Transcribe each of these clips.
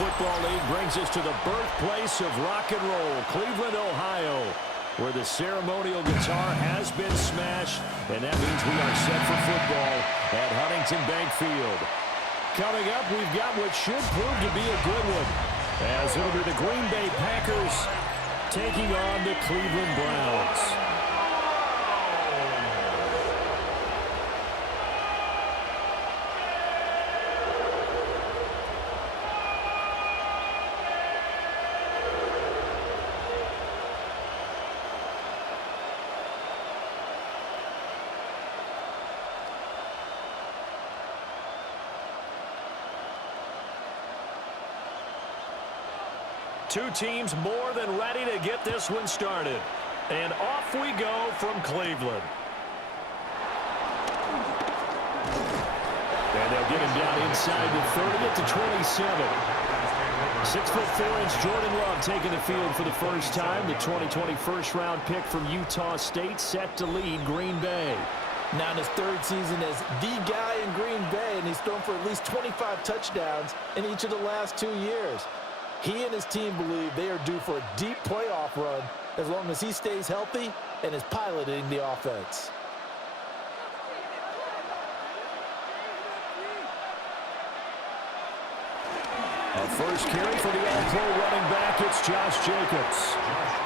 Football League brings us to the birthplace of rock and roll, Cleveland, Ohio, where the ceremonial guitar has been smashed, and that means we are set for football at Huntington Bank Field. Coming up, we've got what should prove to be a good one, as it'll be the Green Bay Packers taking on the Cleveland Browns. Two teams more than ready to get this one started. And off we go from Cleveland. And they'll get him down inside the 30 at the 27. 6'4" Jordan Love taking the field for the first time. The 2020 first-round pick from Utah State set to lead Green Bay. Now in his third season as the guy in Green Bay, and he's thrown for at least 25 touchdowns in each of the last 2 years. He and his team believe they are due for a deep playoff run as long as he stays healthy and is piloting the offense. A first carry for the All-Pro running back, it's Josh Jacobs.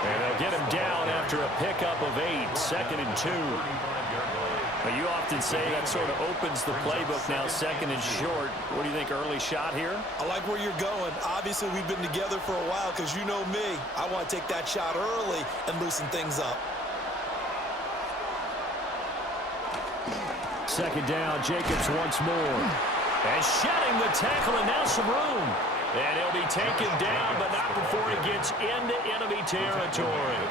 And they'll get him down after a pickup of 8, 2nd and 2. But you often say that sort of opens the playbook now, 2nd and short. What do you think, early shot here? I like where you're going. Obviously, we've been together for a while because you know me. I want to take that shot early and loosen things up. 2nd down, Jacobs once more. And shedding the tackle, and now some room. And he'll be taken down, but not before he gets into enemy territory.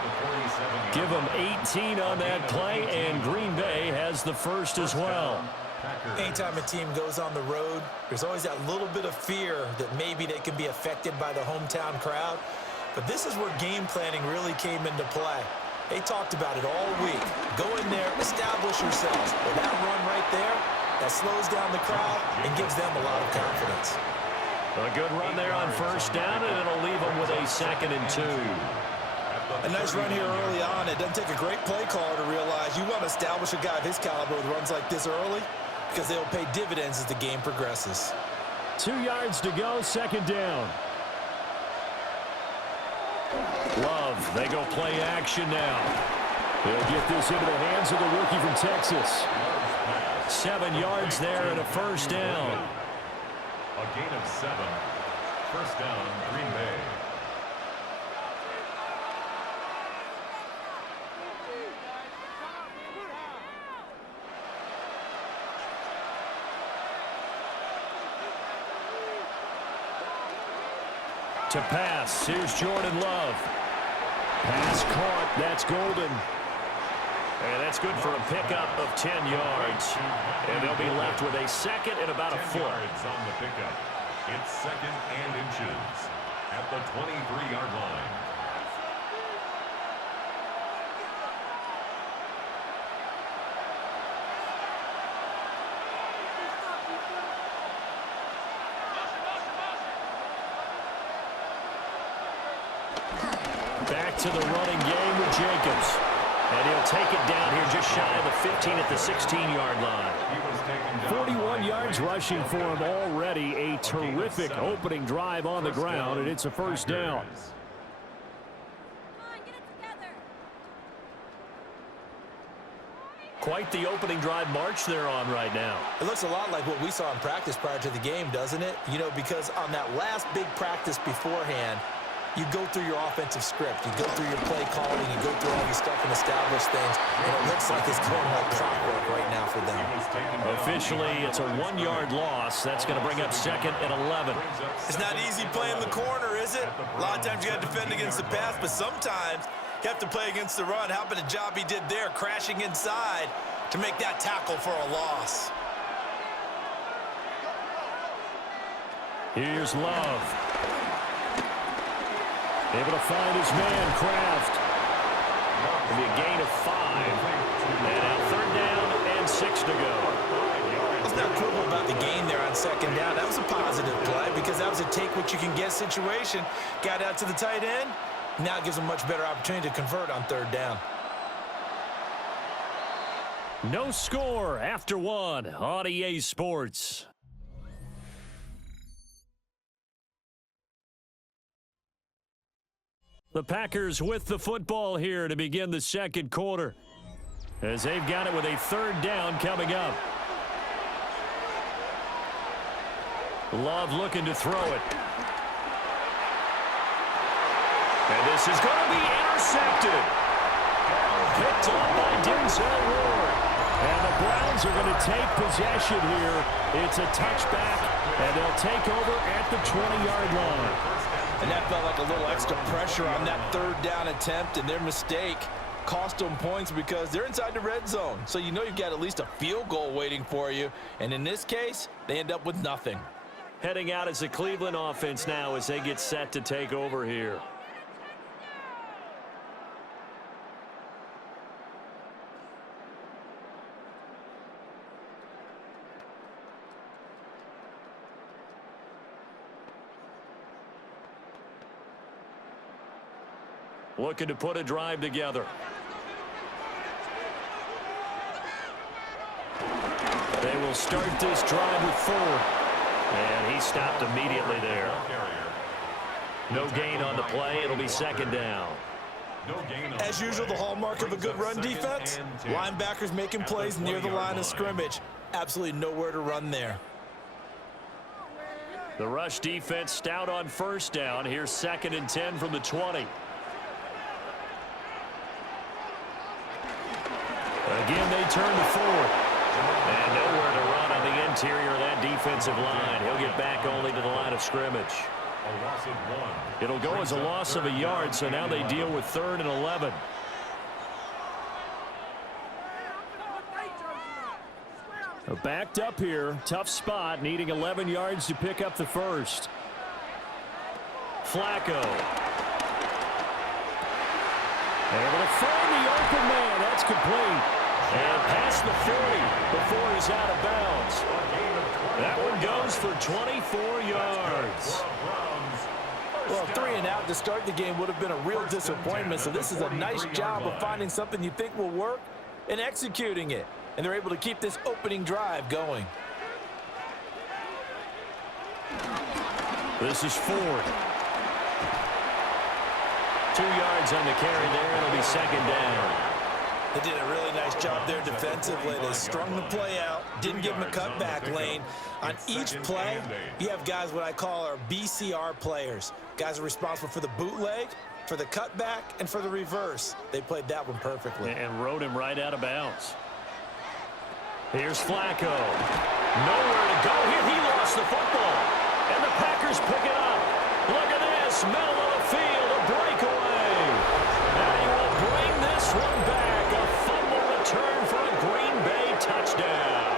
Give him 18 on that play, and Green Bay has the first as well. Anytime a team goes on the road, there's always that little bit of fear that maybe they can be affected by the hometown crowd. But this is where game planning really came into play. They talked about it all week. Go in there, establish yourselves. With that run right there, that slows down the crowd and gives them a lot of confidence. A good run there on first down, and it'll leave them with a 2nd and 2. A nice run here early on. It doesn't take a great play caller to realize you want to establish a guy of his caliber with runs like this early because they'll pay dividends as the game progresses. 2 yards to go, 2nd down. Love, they go play action now. They'll get this into the hands of the rookie from Texas. 7 yards there and a first down. A gain of 7. First down, Green Bay. To pass, here's Jordan Love. Pass caught, that's Golden. And that's good for a pickup of 10 yards. And they'll be left with a 2nd and about a 10 foot. yards on the pickup. It's 2nd and inches at the 23-yard line. Back to the running game with Jacobs. And he'll take it down here just shy of the 15 at the 16-yard line. 41 yards rushing for him already. A terrific opening drive on the ground, and it's a first down. Quite the opening drive march they're on right now. It looks a lot like what we saw in practice prior to the game, doesn't it? You know, because on that last big practice beforehand, you go through your offensive script, you go through your play calling, you go through all your stuff and establish things, and it looks like it's going like clockwork right now for them. Officially, it's a 1-yard loss. That's going to bring up 2nd and 11. It's not easy playing the corner, is it? A lot of times you got to defend against the pass, but sometimes you have to play against the run. How about the job he did there, crashing inside to make that tackle for a loss? Here's Love. Able to find his man, Kraft. It'll be a gain of 5. And now 3rd down and 6 to go. Let's not quibble about the gain there on second down. That was a positive play because that was a take-what-you-can-get situation. Got out to the tight end. Now it gives them a much better opportunity to convert on third down. No score after one on EA Sports. The Packers with the football here to begin the second quarter, as they've got it with a third down coming up. Love looking to throw it. And this is going to be intercepted. Picked up by Denzel Ward. And the Browns are going to take possession here. It's a touchback, and they'll take over at the 20-yard line. And that felt like a little extra pressure on that third down attempt, and their mistake cost them points because they're inside the red zone. So you know you've got at least a field goal waiting for you. And in this case, they end up with nothing. Heading out as the Cleveland offense now as they get set to take over here. Looking to put a drive together. They will start this drive with Ford. And he stopped immediately there. No gain on the play. It'll be second down. As usual, the hallmark of a good run defense, linebackers making plays near the line of scrimmage. Absolutely nowhere to run there. The rush defense stout on first down. Here's 2nd and 10 from the 20. Again, they turn to Ford. And nowhere to run on the interior of that defensive line. He'll get back only to the line of scrimmage. A loss of 1. It'll go as a loss of a yard, so now they deal with 3rd and 11. Backed up here. Tough spot, needing 11 yards to pick up the first. Flacco. Able to find the open man. That's complete. And past the 40 before he's out of bounds. That one goes for 24 yards. Well, 3 and out to start the game would have been a real disappointment. So this is a nice job of finding something you think will work and executing it. And they're able to keep this opening drive going. This is Ford. 2 yards on the carry there. It'll be second down. They did a really nice job there defensively. They strung the play out, didn't give them a cutback lane. On each play, you have guys what I call our BCR players. Guys are responsible for the bootleg, for the cutback, and for the reverse. They played that one perfectly. And rode him right out of bounds. Here's Flacco. Nowhere to go here. He lost the football. And the Packers pick it up. Look at this. Middle of the field. A breakaway. And he will bring this one back. A fumble return for a Green Bay touchdown.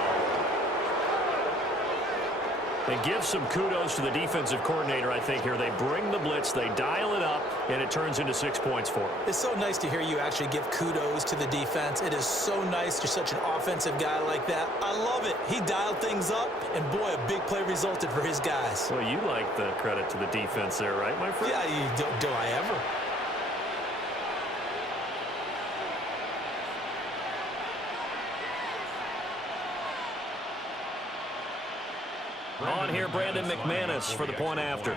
And give some kudos to the defensive coordinator, I think, here. They bring the blitz, they dial it up, and it turns into 6 points for them. It's so nice to hear you actually give kudos to the defense. It is so nice. You're such an offensive guy like that. I love it. He dialed things up, and boy, a big play resulted for his guys. Well, you like the credit to the defense there, right, my friend? Yeah, do I ever? On here, Brandon McManus for the point after.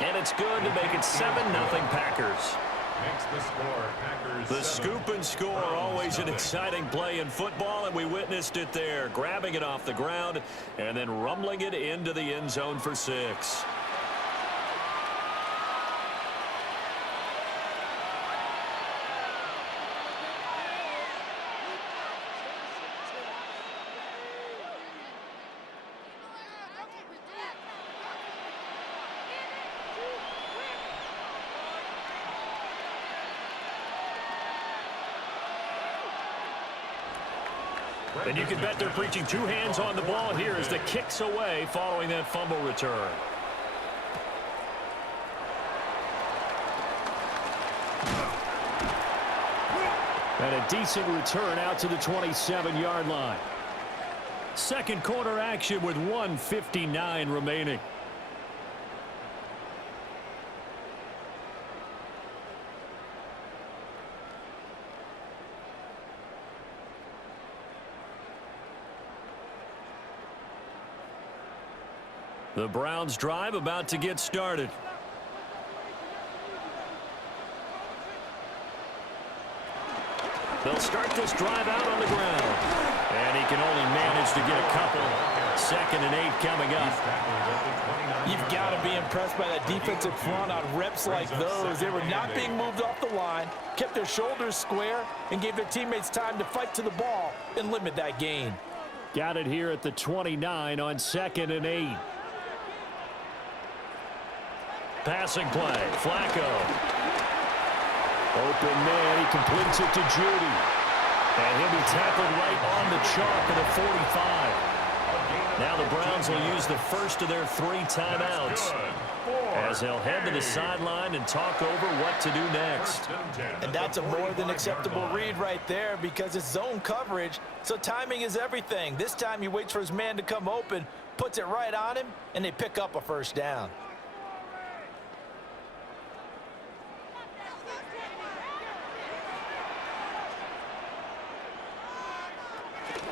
And it's good to make it 7-0 Packers. Makes the score, Packers. The scoop and score, always an exciting play in football, and we witnessed it there. Grabbing it off the ground and then rumbling it into the end zone for 6. And you can bet they're preaching 2 hands on the ball here as the kick's away following that fumble return. And a decent return out to the 27-yard line. Second quarter action with 1:59 remaining. The Browns drive about to get started. They'll start this drive out on the ground. And he can only manage to get a couple. 2nd and 8 coming up. You've got to be impressed by that defensive front on reps like those. They were not being moved off the line, kept their shoulders square, and gave their teammates time to fight to the ball and limit that gain. Got it here at the 29 on 2nd and 8. Passing play, Flacco. Open man, he completes it to Judy. And he'll be tackled right on the chalk at the 45. Now the Browns will use the first of their 3 timeouts as they'll head to the sideline and talk over what to do next. And that's a more than acceptable read right there because it's zone coverage, so timing is everything. This time he waits for his man to come open, puts it right on him, and they pick up a first down.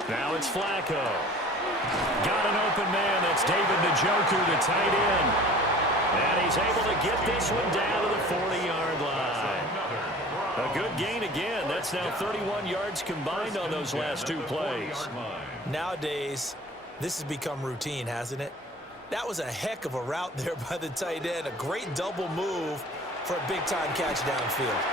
Now it's Flacco. Got an open man. That's David Njoku, the tight end. And he's able to get this one down to the 40-yard line. A good gain again. That's now 31 yards combined on those last 2 plays. Nowadays, this has become routine, hasn't it? That was a heck of a route there by the tight end. A great double move for a big-time catch downfield.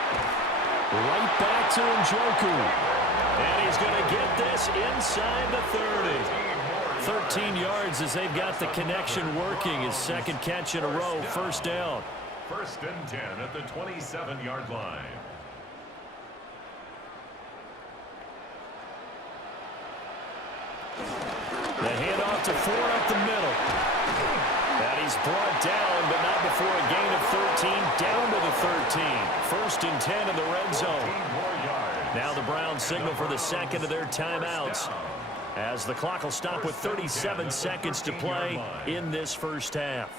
Right back to Njoku. And he's going to get this inside the 30. 13 yards as they've got the connection working. His 2nd catch in a row, first down. 1st and 10 at the 27-yard line. The handoff to Ford up the middle. And he's brought down, but not before a gain of 13, down to the 13. 1st and 10 in the red zone. Now the Browns signal for the 2nd of their timeouts as the clock will stop with 37 seconds to play in this first half.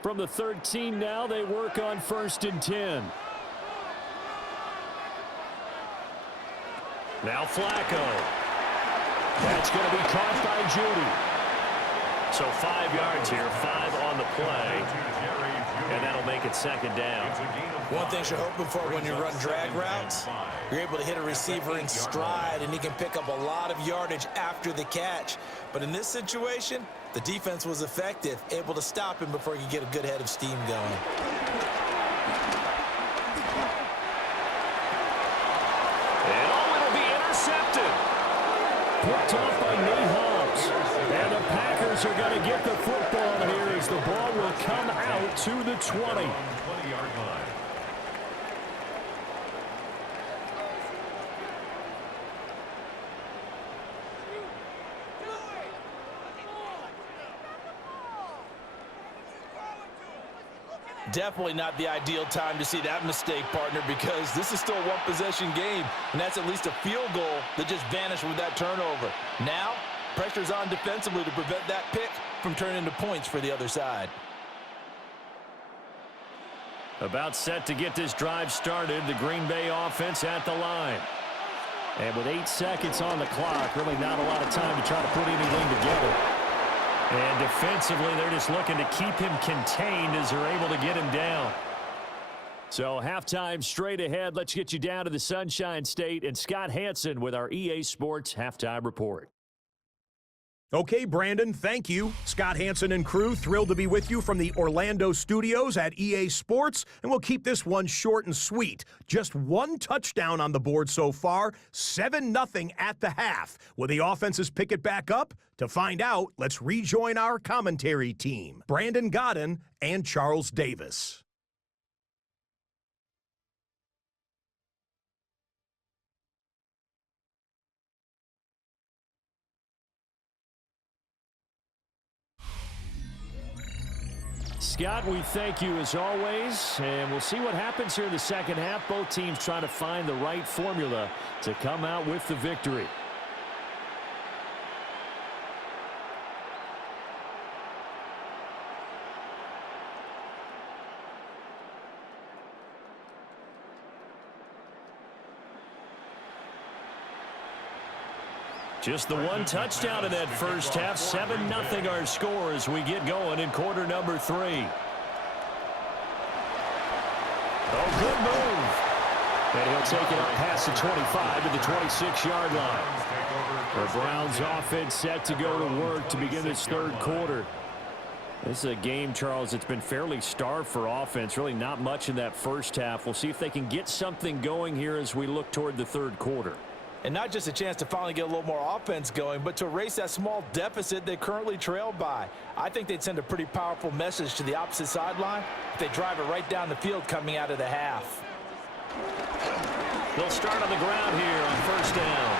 From the 13 now, they work on 1st and 10. Now Flacco. That's going to be caught by Judy. So 5 yards here, 5 on the play, and that'll make it 2nd down. One thing you're hoping for when you run drag routes, you're able to hit a receiver in stride, and he can pick up a lot of yardage after the catch. But in this situation, the defense was effective, able to stop him before he could get a good head of steam going. And it'll be intercepted. Picked off by Nahas. And the Packers are going to get the football here as the ball will come out to the 20. 20-yard line. Definitely not the ideal time to see that mistake, partner, because this is still a one-possession game, and that's at least a field goal that just vanished with that turnover. Now, pressure's on defensively to prevent that pick from turning into points for the other side. About set to get this drive started, the Green Bay offense at the line. And with 8 seconds on the clock, really not a lot of time to try to put anything together. And defensively, they're just looking to keep him contained as they're able to get him down. So halftime straight ahead. Let's get you down to the Sunshine State and Scott Hansen with our EA Sports Halftime Report. Okay, Brandon, thank you. Scott Hansen and crew, thrilled to be with you from the Orlando studios at EA Sports, and we'll keep this one short and sweet. Just 1 touchdown on the board so far, 7-0 at the half. Will the offenses pick it back up? To find out, let's rejoin our commentary team, Brandon Godden and Charles Davis. Scott, we thank you as always, and we'll see what happens here in the second half. Both teams trying to find the right formula to come out with the victory. Just the one touchdown in that first half. 7-0 our score as we get going in quarter number 3. Oh, good move. And he'll take it up past the 25 to the 26-yard line. The Browns offense set to go to work to begin this third quarter. This is a game, Charles, that's been fairly starved for offense. Really not much in that first half. We'll see if they can get something going here as we look toward the third quarter. And not just a chance to finally get a little more offense going, but to erase that small deficit they currently trailed by. I think they'd send a pretty powerful message to the opposite sideline if they drive it right down the field coming out of the half. They'll start on the ground here on first down.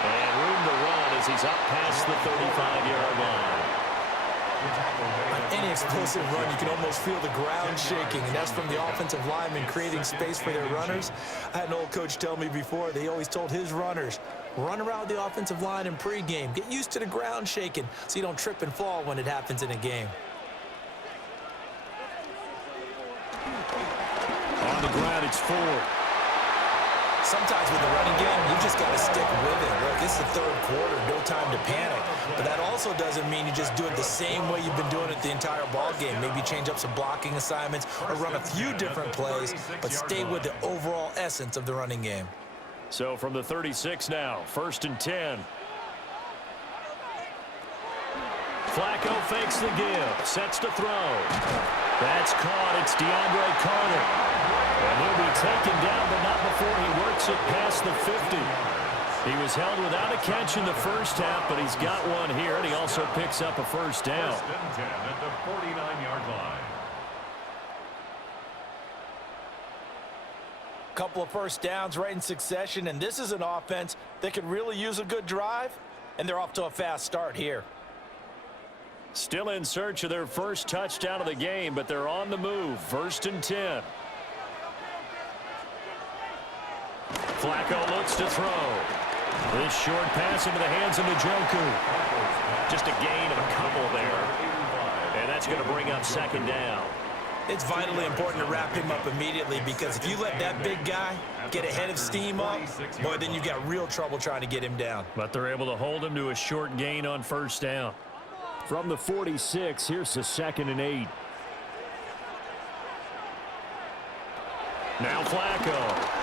And room to run as he's up past the 35-yard line. On any explosive run, you can almost feel the ground shaking, and that's from the offensive linemen creating space for their runners. I had an old coach tell me before that he always told his runners, run around the offensive line in pregame. Get used to the ground shaking so you don't trip and fall when it happens in a game. On the ground, it's Ford. Sometimes with the running game, you just got to stick with it. Look, it's the third quarter, no time to panic. But that also doesn't mean you just do it the same way you've been doing it the entire ball game. Maybe change up some blocking assignments or run a few different plays, but stay with the overall essence of the running game. So from the 36 now, 1st and 10. Flacco fakes the give, sets to throw. That's caught. It's DeAndre Carter. And he'll be taken down, but not before he works it past the 50. He was held without a catch in the first half, but he's got one here, and he also picks up a first down. 1st and 10 at the 49-yard line. Couple of first downs right in succession, and this is an offense that could really use a good drive, and they're off to a fast start here. Still in search of their first touchdown of the game, but they're on the move. 1st and 10. Flacco looks to throw. This short pass into the hands of Njoku. Just a gain of a couple there. And that's going to bring up 2nd down. It's vitally important to wrap him up immediately, because if you let that big guy get ahead of steam up, boy, then you've got real trouble trying to get him down. But they're able to hold him to a short gain on first down. From the 46, here's the 2nd and 8. Now Flacco.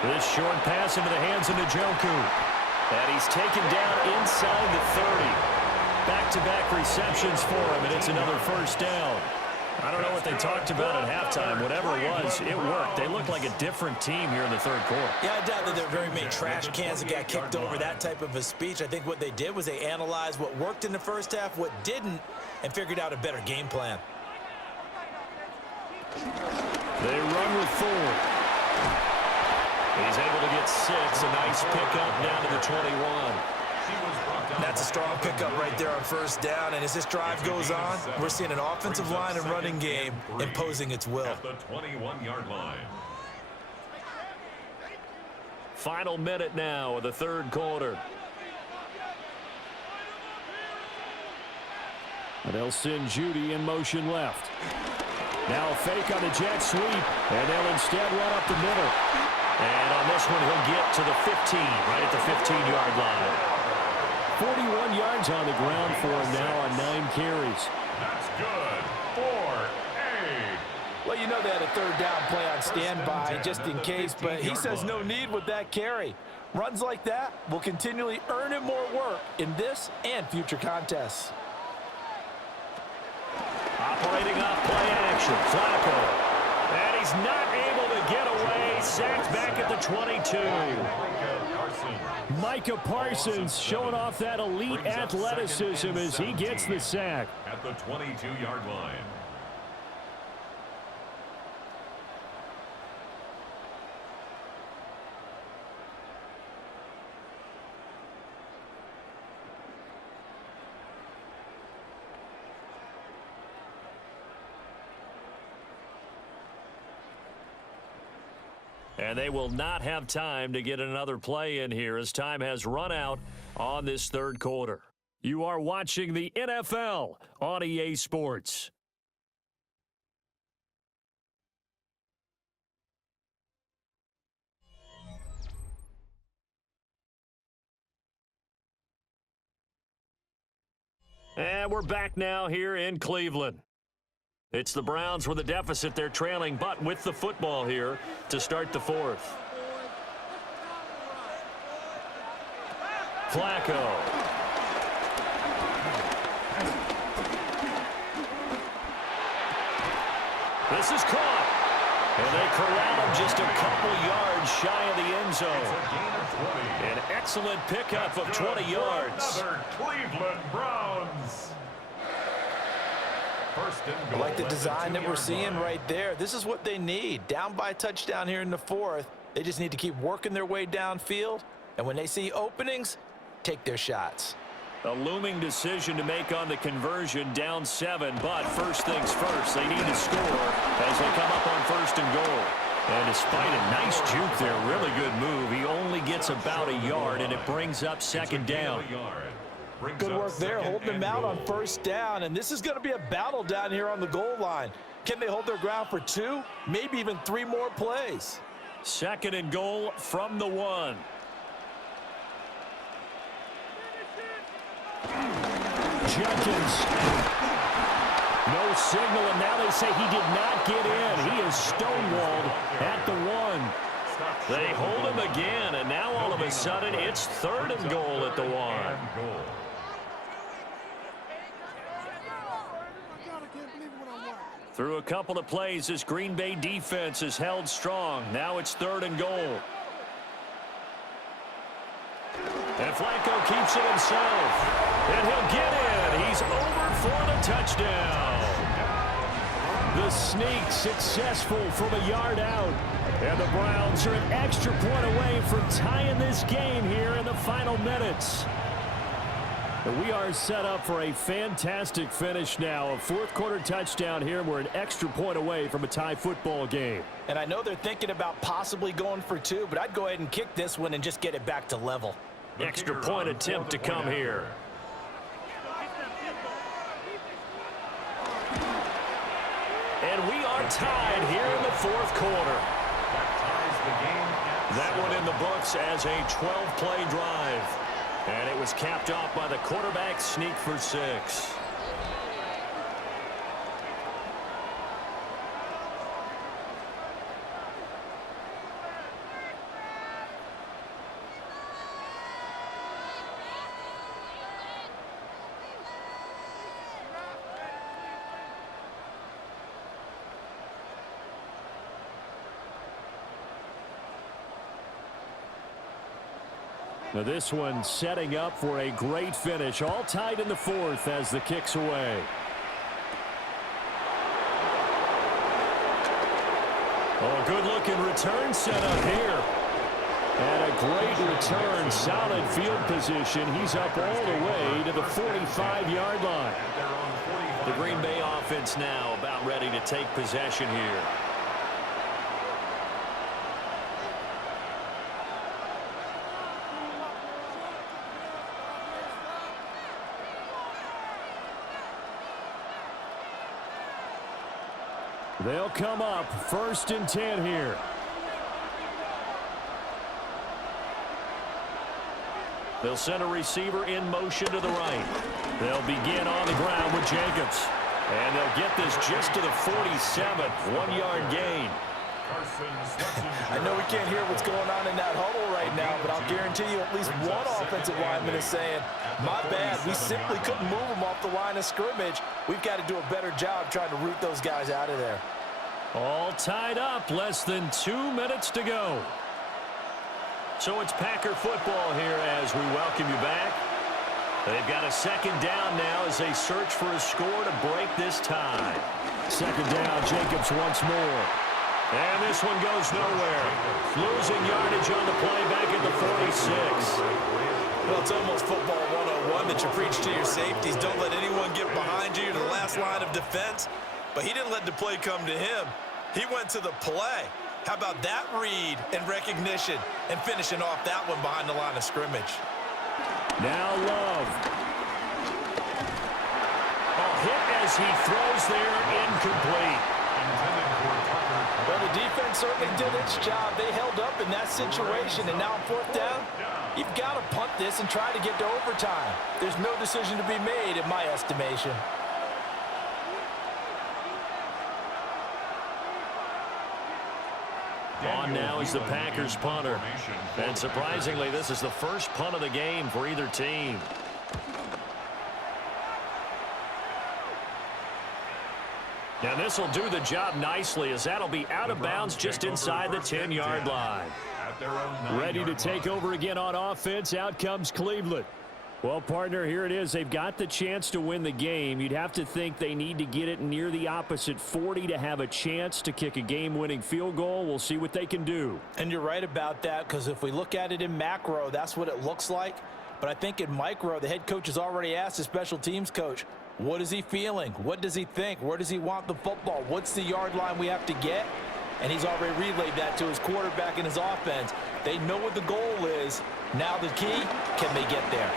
This short pass into the hands of Njoku. And he's taken down inside the 30. Back-to-back receptions for him, and it's another first down. I don't know what they talked about at halftime. Whatever it was, it worked. They looked like a different team here in the third quarter. Yeah, I doubt that there are very many trash cans that got kicked over, that type of a speech. I think what they did was they analyzed what worked in the first half, what didn't, and figured out a better game plan. They run with Ford. He's able to get 6. A nice pickup down to the 21. That's a strong pickup right there on first down, and as this drive goes on, we're seeing an offensive line and running game imposing its will. At the 21-yard line. Final minute now of the third quarter. And they'll send Judy in motion left. Now a fake on the jet sweep, and they'll instead run up the middle. And on this one, he'll get to the 15, right at the 15-yard line. 41 yards on the ground for him now on 9 carries. That's good for A. Well, you know they had a third down play on standby just in case, but he says no need with that carry. Runs like that will continually earn him more work in this and future contests. Operating off play action, Flacco. And he's not able to get away. Sacked back at the 22. Micah Parsons showing off that elite athleticism as he gets the sack. At the 22-yard line. And they will not have time to get another play in here as time has run out on this third quarter. You are watching the NFL on EA Sports. And we're back now here in Cleveland. It's the Browns with a deficit. They're trailing, but with the football here to start the fourth. Flacco. This is caught. And they corral him just a couple yards shy of the end zone. An excellent pickup of 20 yards. Another Cleveland Browns. I like the design that we're seeing right there. This is what they need. Down by a touchdown here in the fourth. They just need to keep working their way downfield. And when they see openings, take their shots. A looming decision to make on the conversion, down 7. But first things first, they need to score as they come up on first and goal. And despite a nice juke there, really good move, he only gets about a yard, and it brings up second down. Good work there, holding them out on first down. And this is going to be a battle down here on the goal line. Can they hold their ground for 2, maybe even 3 more plays? Second and goal from the 1. Jenkins. No signal, and now they say he did not get in. He is stonewalled at the 1. They hold him again, and now all of a sudden it's third and goal at the 1. Through a couple of plays, this Green Bay defense is held strong. Now it's third and goal. And Flacco keeps it himself. And he'll get in. He's over for the touchdown. The sneak successful from a yard out. And the Browns are an extra point away from tying this game here in the final minutes. We are set up for a fantastic finish now. A fourth quarter touchdown here. We're an extra point away from a tie football game. And I know they're thinking about possibly going for 2, but I'd go ahead and kick this one and just get it back to level. Extra point attempt to come here. And we are tied here in the fourth quarter. That one in the books as a 12-play drive. And it was capped off by the quarterback sneak for 6. Now this one setting up for a great finish. All tied in the fourth as the kick's away. Oh, good-looking return set up here. And a great return, solid field position. He's up all the way to the 45-yard line. The Green Bay offense now about ready to take possession here. They'll come up first and 10 here. They'll send a receiver in motion to the right. They'll begin on the ground with Jacobs. And they'll get this just to the 47, 1-yard gain. I know we can't hear what's going on in that huddle right now, but I'll guarantee you at least one offensive lineman is saying, my bad, we simply couldn't move them off the line of scrimmage. We've got to do a better job trying to root those guys out of there. All tied up, less than 2 minutes to go. So it's Packer football here as we welcome you back. They've got a second down now as they search for a score to break this tie. Second down, Jacobs once more. And this one goes nowhere. Losing yardage on the play back at the 46. Well, it's almost football 101 that you preach to your safeties. Don't let anyone get behind you to the last line of defense. But he didn't let the play come to him. He went to the play. How about that read and recognition and finishing off that one behind the line of scrimmage? Now Love. A hit as he throws there, incomplete. Well, the defense certainly did its job. They held up in that situation, and now on fourth down, you've got to punt this and try to get to overtime. There's no decision to be made, in my estimation. On now is the Packers punter. And surprisingly, this is the first punt of the game for either team. Now this will do the job nicely, as that'll be out of bounds just inside the 10-yard line. Ready to take over again on offense. Out comes Cleveland. Well, partner, here it is. They've got the chance to win the game. You'd have to think they need to get it near the opposite 40 to have a chance to kick a game-winning field goal. We'll see what they can do. And you're right about that, because if we look at it in macro, that's what it looks like. But I think in micro, the head coach has already asked the special teams coach, what is he feeling? What does he think? Where does he want the football? What's the yard line we have to get? And he's already relayed that to his quarterback and his offense. They know what the goal is. Now the key, can they get there?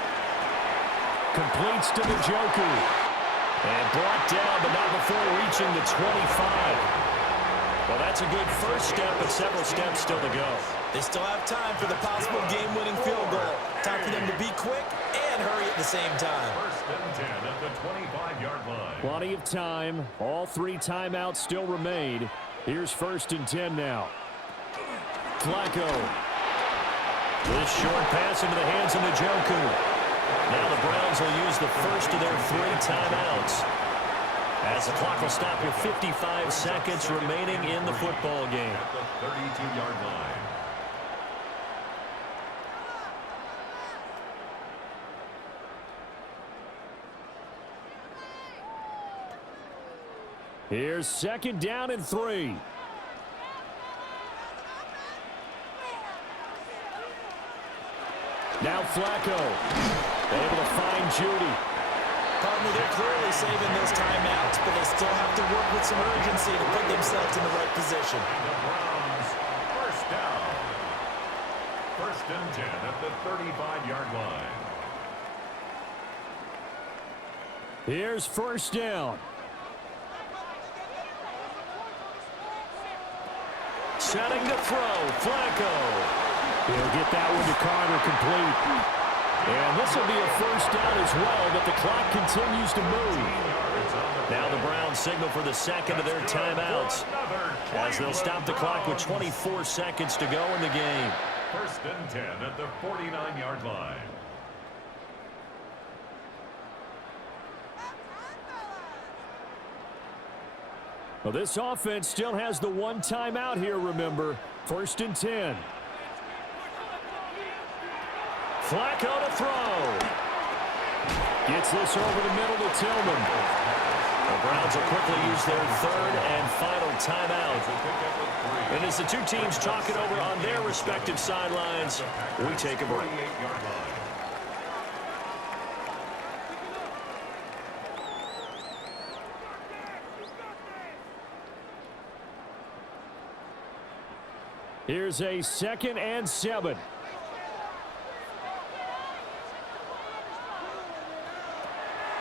Completes to the Njoku. And brought down, but not before reaching the 25. Well, that's a good first step, but several steps still to go. They still have time for the possible game-winning field goal. Time for them to be quick and hurry at the same time. First and 10 at the 25-yard line. Plenty of time. All three timeouts still remain. Here's first and 10 now. Flacco. This short pass into the hands of Njoku. Now the Browns will use the first of their three timeouts, as the clock will stop with 55 seconds remaining in the football game. At the 32-yard line. Here's second down and 3. Now Flacco. Able to find Judy. Partner, they're clearly saving those timeouts, but they still have to work with some urgency to put themselves in the right position. And the Browns, first down. First and 10 at the 35-yard line. Here's first down. Setting to throw, Flacco. He'll get that one to Carter, complete. And this will be a first down as well, but the clock continues to move. Now the Browns signal for the second of their timeouts, as they'll stop the clock with 24 seconds to go in the game. First and 10 at the 49-yard line. Well, this offense still has the one timeout here, remember. First and 10. Flacco to throw. Gets this over the middle to Tillman. The Browns will quickly use their third and final timeout. And as the two teams talk it over on their respective sidelines, we take a break. Here's a second and 7.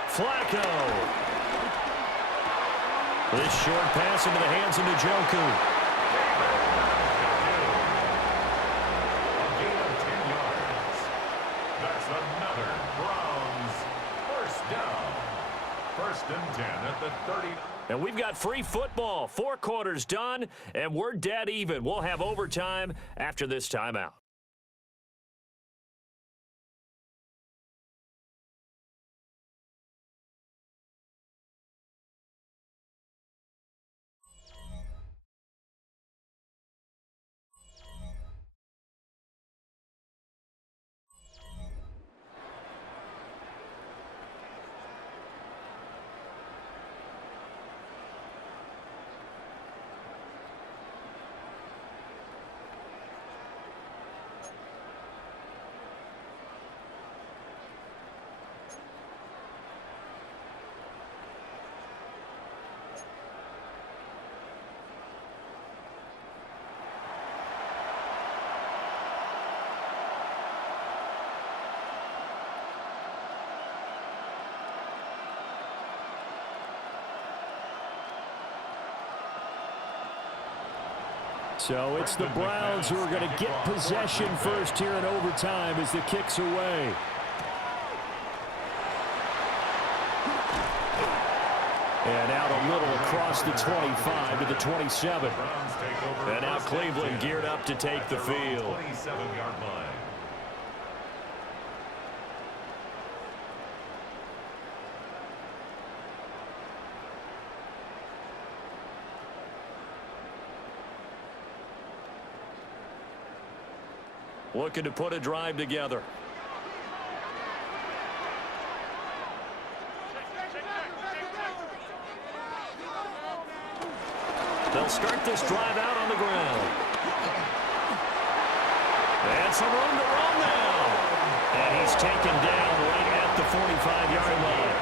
Flacco. This short pass into the hands of Njoku. A gain of 10 yards. That's another Browns first down. First and 10 at the 30. And we've got free football. 4 quarters done, and we're dead even. We'll have overtime after this timeout. So it's the Browns who are going to get possession first here in overtime as the kick's away. And out a little across the 25 to the 27. And now Cleveland geared up to take the field. 27-yard line. Looking to put a drive together. They'll start this drive out on the ground. And some room to run now. And he's taken down right at the 45-yard line.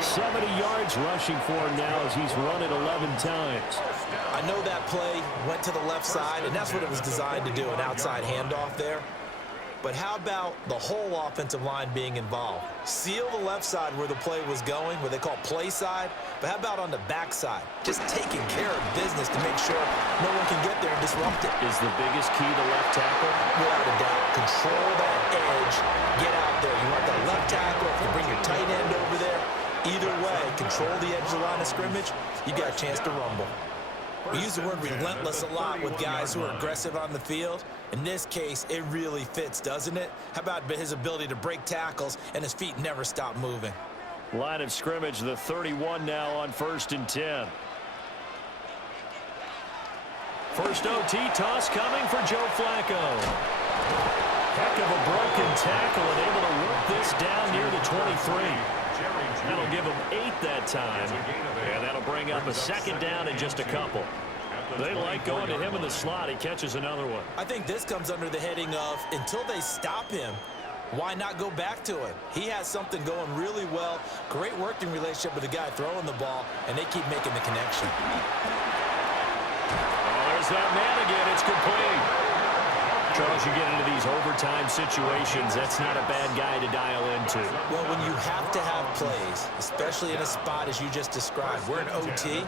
70 yards rushing for him now as he's run it 11 times. I know that play went to the left side, and that's what it was designed to do, an outside handoff there. But how about the whole offensive line being involved? Seal the left side where the play was going, what they call play side. But how about on the back side? Just taking care of business to make sure no one can get there and disrupt it. Is the biggest key the left tackle? Without a doubt. Control that edge. Get out there. You want that left tackle. If you bring your tight end over there, either way, control the edge of the line of scrimmage, you got a chance to rumble. We use the word relentless a lot with guys who are aggressive on the field. In this case, it really fits, doesn't it? How about his ability to break tackles and his feet never stop moving? Line of scrimmage, the 31 now on 1st and 10. First OT toss coming for Joe Flacco. Heck of a broken tackle and able to work this down near the 23. That'll give him 8 that time, and that'll bring up a second down in just a couple. They like going to him in the slot. He catches another one. I think this comes under the heading of until they stop him, why not go back to it? He has something going really well, great working relationship with the guy throwing the ball, and they keep making the connection. Oh, there's that man again. It's complete. Charles, you get into these overtime situations, that's not a bad guy to dial into. Well, when you have to have plays, especially in a spot as you just described, we're in OT,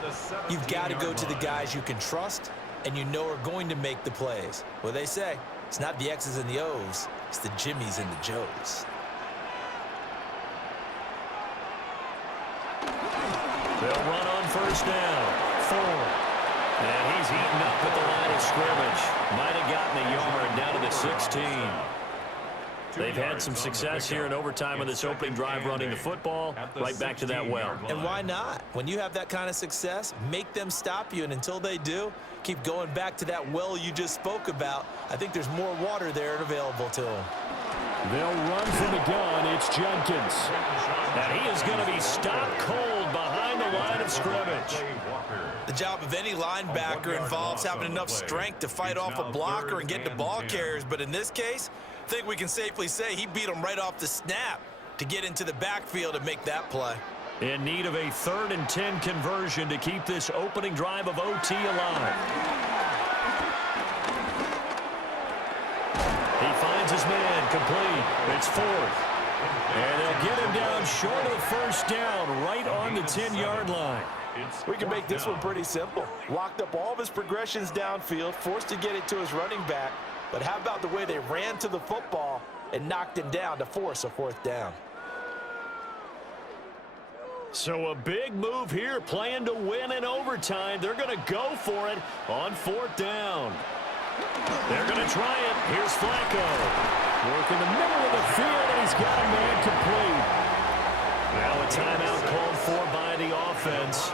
you've got to go to the guys you can trust and you know are going to make the plays. Well, they say, it's not the X's and the O's, it's the Jimmys and the Joes. They'll run on first down. Ford. And he's eaten up at the line of scrimmage. Might have gotten a yard down to the 16. They've had some success here in overtime on this opening drive running the football. Right back to that well. And why not? When you have that kind of success, make them stop you. And until they do, keep going back to that well you just spoke about. I think there's more water there available to them. They'll run from the gun. It's Jenkins. And he is going to be stopped cold behind the line of scrimmage. The job of any linebacker involves having enough strength to fight off a blocker and get to ball carriers. But in this case, I think we can safely say he beat him right off the snap to get into the backfield and make that play. In need of a 3rd and 10 conversion to keep this opening drive of OT alive. He finds his man complete. It's 4th. And they'll get him down short of the first down right on the 10-yard line. We can make this one pretty simple. Locked up all of his progressions downfield, forced to get it to his running back. But how about the way they ran to the football and knocked him down to force a 4th down? So a big move here, playing to win in overtime. They're going to go for it on 4th down. They're going to try it. Here's Flacco. Work in the middle of the field, and he's got a man complete. Now a timeout called for by the offense.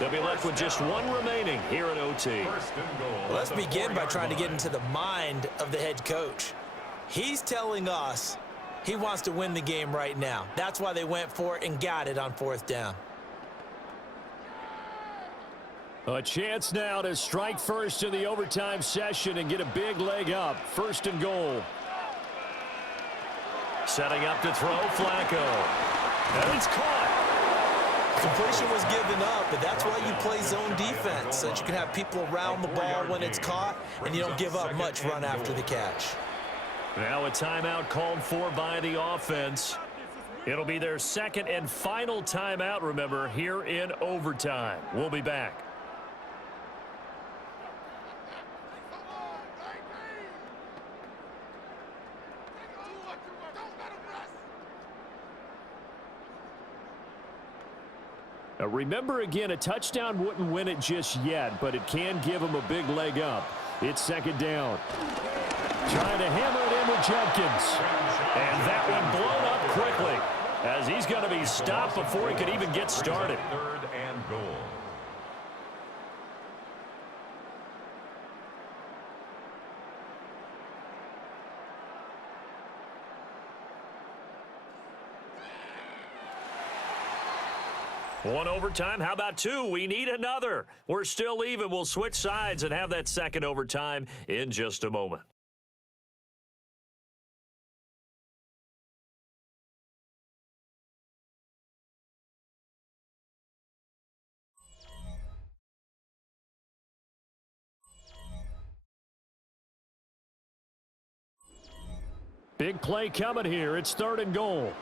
They'll be left with just one remaining here at OT. Well, let's begin by trying to get into the mind of the head coach. He's telling us he wants to win the game right now. That's why they went for it and got it on 4th down. A chance now to strike first in the overtime session and get a big leg up. 1st and goal. Setting up to throw, Flacco. And it's caught. Completion was given up, but that's why you play zone defense, so that you can have people around the ball when it's caught, and you don't give up much run after the catch. Now a timeout called for by the offense. It'll be their 2nd and final timeout, remember, here in overtime. We'll be back. Now remember again, a touchdown wouldn't win it just yet, but it can give them a big leg up. It's second down. Trying to hammer it in with Jenkins. And that one blown up quickly, as he's going to be stopped before he could even get started. Third and goal. One overtime. How about two? We need another. We're still even. We'll switch sides and have that second overtime in just a moment. Big play coming here. It's third and goal.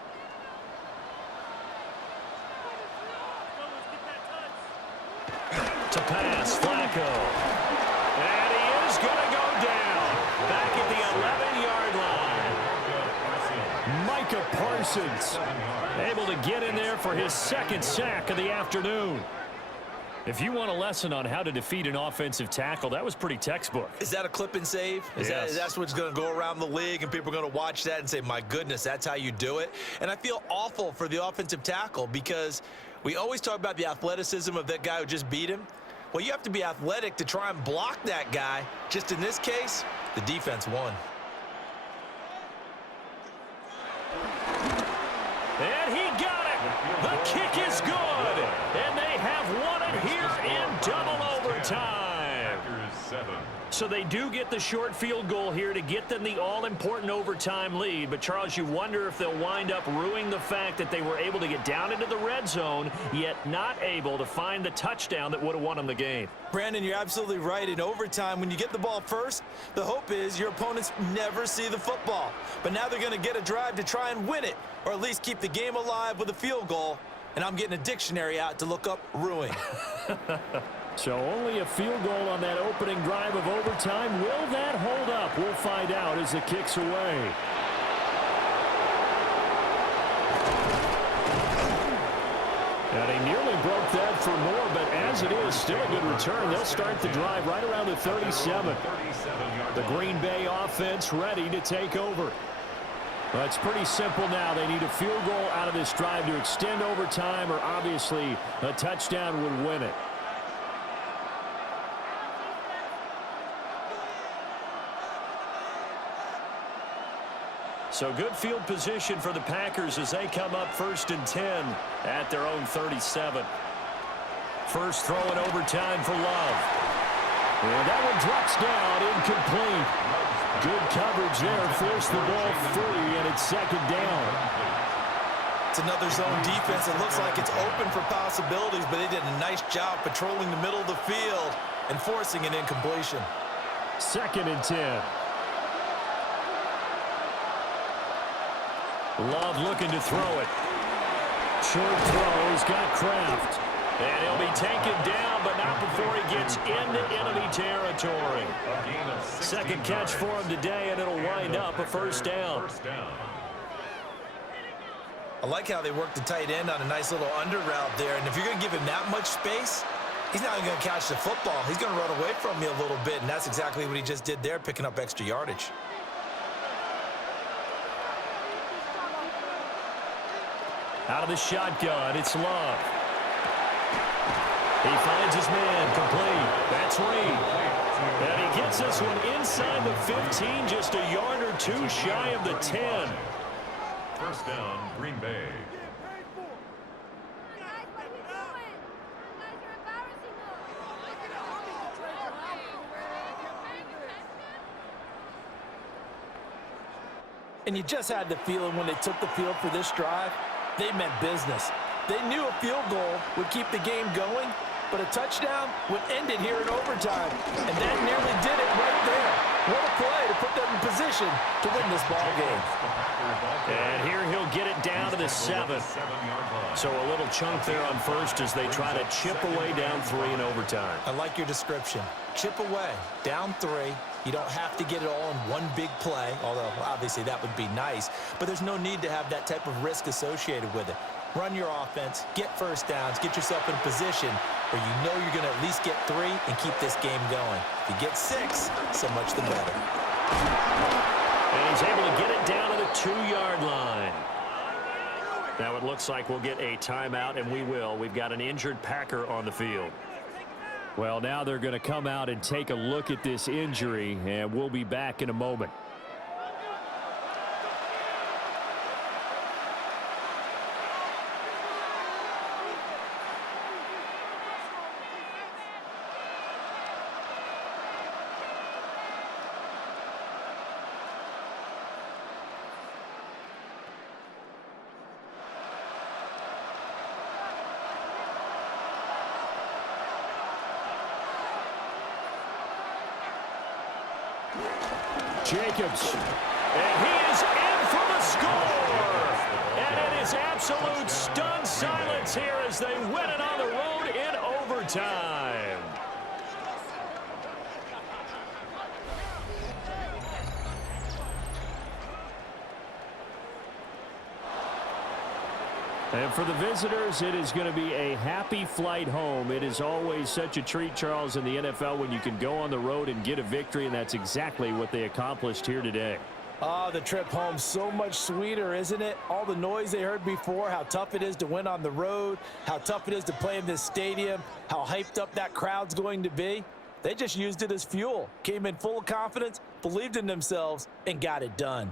To pass, Flacco. And he is going to go down. Back at the 11-yard line. Micah Parsons able to get in there for his second sack of the afternoon. If you want a lesson on how to defeat an offensive tackle, that was pretty textbook. Is that a clip and save? That's what's going to go around the league, and people are going to watch that and say, my goodness, that's how you do it? And I feel awful for the offensive tackle because we always talk about the athleticism of that guy who just beat him. Well, you have to be athletic to try and block that guy. Just in this case, the defense won. And he got it. The kick is good. And they have won it here in double overtime. Packers 7. So they do get the short field goal here to get them the all-important overtime lead. But, Charles, you wonder if they'll wind up ruining the fact that they were able to get down into the red zone, yet not able to find the touchdown that would have won them the game. Brandon, you're absolutely right. In overtime, when you get the ball first, the hope is your opponents never see the football. But now they're going to get a drive to try and win it, or at least keep the game alive with a field goal. And I'm getting a dictionary out to look up ruin. So only a field goal on that opening drive of overtime. Will that hold up? We'll find out as the kick's away. And he nearly broke that for more, but as it is, still a good return. They'll start the drive right around the 37. The Green Bay offense ready to take over. Well, it's pretty simple now. They need a field goal out of this drive to extend overtime, or obviously a touchdown would win it. So good field position for the Packers as they come up 1st and 10 at their own 37. First throw in overtime for Love. And that one drops down, incomplete. Good coverage there, forced the ball free, and it's second down. It's another zone defense. It looks like it's open for possibilities, but they did a nice job patrolling the middle of the field and forcing an incompletion. 2nd and 10. Love looking to throw it. Short throw, he's got Kraft. And he'll be taken down, but not before he gets into enemy territory. Second catch for him today, and it'll wind up a first down. I like how they work the tight end on a nice little under route there. And if you're going to give him that much space, he's not even going to catch the football. He's going to run away from me a little bit, and that's exactly what he just did there, picking up extra yardage. Out of the shotgun, it's Love. He finds his man, complete. That's Reed. And he gets this one inside the 15, just a yard or two shy of the 10. First down, Green Bay. And you just had the feeling when they took the field for this drive, they meant business. They knew a field goal would keep the game going, but a touchdown would end it here in overtime. And that nearly did it right there. What a play to put them in position to win this ball game. And here he'll get it down to the 7. So a little chunk there on first as they try to chip away down 3 in overtime. I like your description. Chip away, down 3. You don't have to get it all in one big play, although obviously that would be nice. But there's no need to have that type of risk associated with it. Run your offense, get first downs, get yourself in a position where you know you're going to at least get 3 and keep this game going. If you get 6, so much the better. And he's able to get it down to the 2-yard line. Now it looks like we'll get a timeout, and we will. We've got an injured Packer on the field. Well, now they're going to come out and take a look at this injury, and we'll be back in a moment. Jacobs, and he is in for the score. And it is absolute stunned silence here as they win it on the road in overtime. And for the visitors, it is going to be a happy flight home. It is always such a treat, Charles, in the NFL when you can go on the road and get a victory, and that's exactly what they accomplished here today. Oh, the trip home so much sweeter, isn't it? All the noise they heard before, how tough it is to win on the road, how tough it is to play in this stadium, how hyped up that crowd's going to be. They just used it as fuel, came in full of confidence, believed in themselves, and got it done.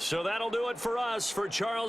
So that'll do it for us. For Charles